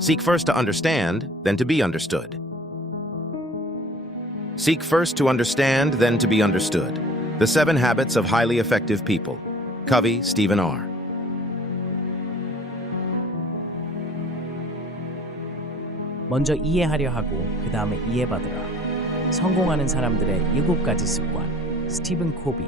Seek first to understand, then to be understood. Seek first to understand, then to be understood. The 7 Habits of Highly Effective People. Covey, Stephen R. 먼저 이해하려 하고 그 다음에 이해받으라. 성공하는 사람들의 7가지 습관. 스티븐 코비.